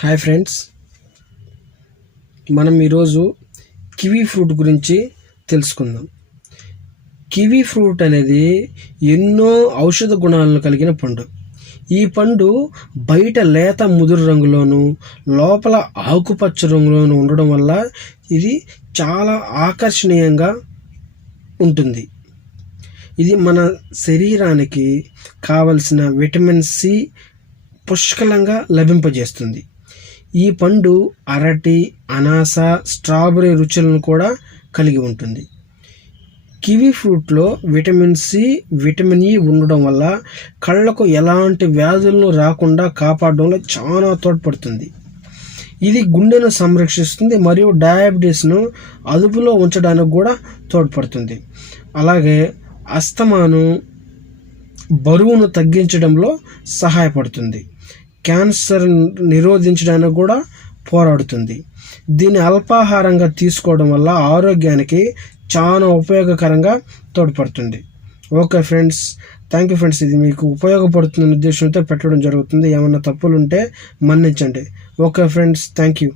Hi friends, మనం ఈరోజు kiwi fruit గురించి తెలుసుకుందాం. కివీ ఫ్రూట్ అనేది ఎన్నో ఔషధ గుణాలను కలిగిన పండు. ఈ పండు బయట లేత ముదురు రంగులోను, లోపల ఆకుపచ్చ రంగులోను ఉండడం వల్ల ఇది చాలా ఆకర్షణీయంగా ఉంటుంది. ఇది మన శరీరానికి కావలసిన విటమిన్ సి పుష్కలంగా లభింపజేస్తుంది. ఈ పండు అరటి, అనాస, స్ట్రాబెర్రీ రుచులను కూడా కలిగి ఉంటుంది. కివీ ఫ్రూట్లో విటమిన్ సి, విటమిన్ ఇ ఉండడం వల్ల కళ్ళకు ఎలాంటి వ్యాధులను రాకుండా కాపాడడంలో చాలా తోడ్పడుతుంది. ఇది గుండెను సంరక్షిస్తుంది మరియు డయాబెటీస్ను అదుపులో ఉంచడానికి కూడా తోడ్పడుతుంది. అలాగే అస్తమాను, బరువును తగ్గించడంలో సహాయపడుతుంది. క్యాన్సర్ నిరోధించడానికి కూడా పోరాడుతుంది. దీన్ని అల్పాహారంగా తీసుకోవడం వల్ల ఆరోగ్యానికి చాలా ఉపయోగకరంగా తోడ్పడుతుంది. Okay friends, thank you friends. ఇది మీకు ఉపయోగపడుతున్న ఉద్దేశంతో పెట్టడం జరుగుతుంది. ఏమన్నా తప్పులు ఉంటే మన్నించండి. Okay friends, thank you.